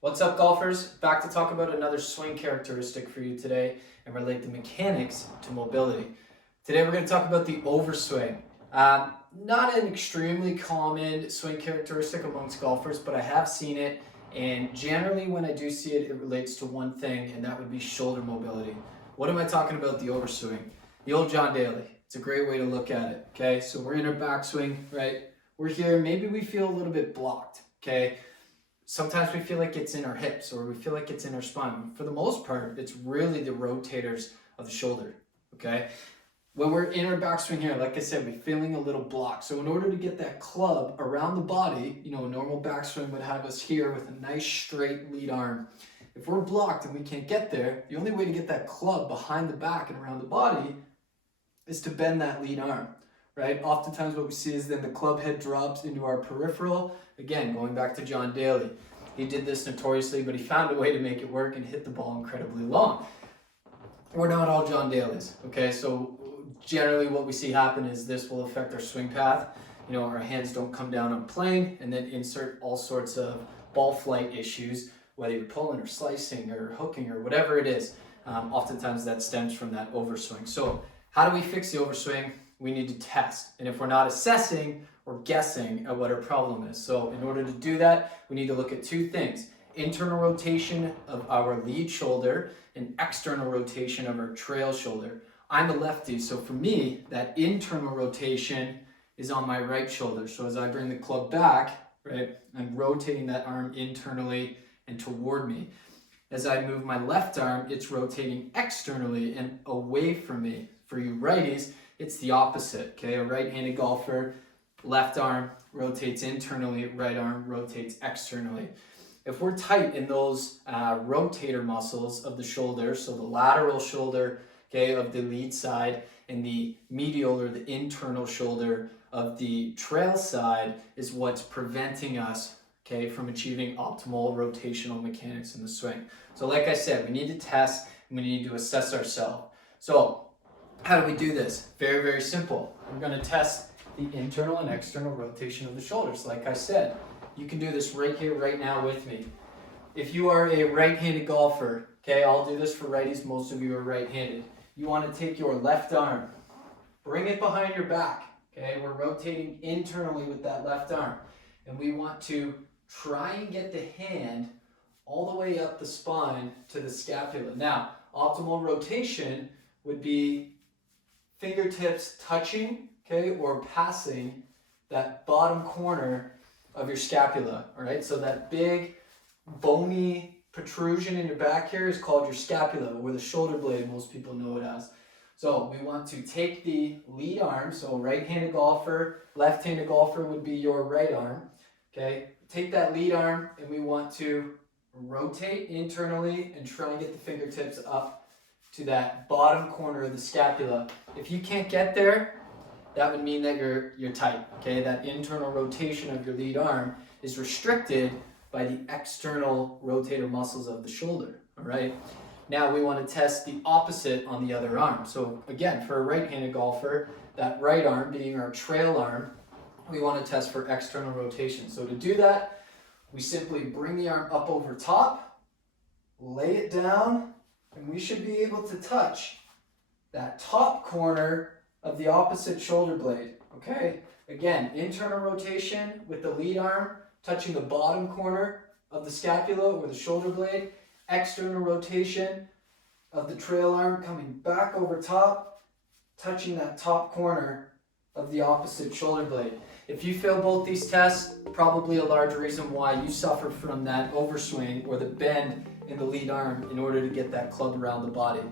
What's up, golfers? Back to talk about another swing characteristic for you today and relate the mechanics to mobility. Today we're going to talk about the overswing. Not an extremely common swing characteristic amongst golfers, but I have seen it, and generally when I do see it, it relates to one thing, and that would be shoulder mobility. What am I talking about? The overswing. The old John Daly. It's a great way to look at it, okay? So we're in our backswing, right? We're here, maybe we feel a little bit blocked, okay? Sometimes we feel like it's in our hips or we feel like it's in our spine. For the most part, it's really the rotators of the shoulder, okay? When we're in our backswing here, like I said, we're feeling a little blocked. So in order to get that club around the body, a normal backswing would have us here with a nice straight lead arm. If we're blocked and we can't get there, the only way to get that club behind the back and around the body is to bend that lead arm. Right? Oftentimes what we see is then the club head drops into our peripheral. Again, going back to John Daly. He did this notoriously, but he found a way to make it work and hit the ball incredibly long. We're not all John Dalys, okay? So generally what we see happen is this will affect our swing path. Our hands don't come down on plane and then insert all sorts of ball flight issues, whether you're pulling or slicing or hooking or whatever it is. Oftentimes that stems from that overswing. So how do we fix the overswing? We need to test. And if we're not assessing, we're guessing at what our problem is. So in order to do that, we need to look at two things: internal rotation of our lead shoulder and external rotation of our trail shoulder. I'm a lefty, so for me, that internal rotation is on my right shoulder. So as I bring the club back, right, I'm rotating that arm internally and toward me. As I move my left arm, it's rotating externally and away from me. For you righties, it's the opposite, okay? A right-handed golfer, left arm rotates internally, right arm rotates externally. If we're tight in those rotator muscles of the shoulder, so the lateral shoulder, okay, of the lead side, and the medial or the internal shoulder of the trail side is what's preventing us, okay, from achieving optimal rotational mechanics in the swing. So like I said, we need to test and we need to assess ourselves. So how do we do this? Very, very simple. We're going to test the internal and external rotation of the shoulders. Like I said, you can do this right here, right now with me. If you are a right-handed golfer, okay, I'll do this for righties, most of you are right-handed. You want to take your left arm, bring it behind your back, okay? We're rotating internally with that left arm. And we want to try and get the hand all the way up the spine to the scapula. Now, optimal rotation would be fingertips touching, okay, or passing that bottom corner of your scapula, all right? So that big bony protrusion in your back here is called your scapula, or the shoulder blade, most people know it as. So we want to take the lead arm, so right-handed golfer, left-handed golfer would be your right arm, okay? Take that lead arm and we want to rotate internally and try and get the fingertips up to that bottom corner of the scapula. If you can't get there, that would mean that you're tight, okay? That internal rotation of your lead arm is restricted by the external rotator muscles of the shoulder, all right? Now we want to test the opposite on the other arm. So again, for a right-handed golfer, that right arm being our trail arm, we want to test for external rotation. So to do that, we simply bring the arm up over top, lay it down, and we should be able to touch that top corner of the opposite shoulder blade, okay? Again, internal rotation with the lead arm touching the bottom corner of the scapula or the shoulder blade, external rotation of the trail arm coming back over top, touching that top corner of the opposite shoulder blade. If you fail both these tests, probably a large reason why you suffer from that overswing or the bend in the lead arm in order to get that club around the body.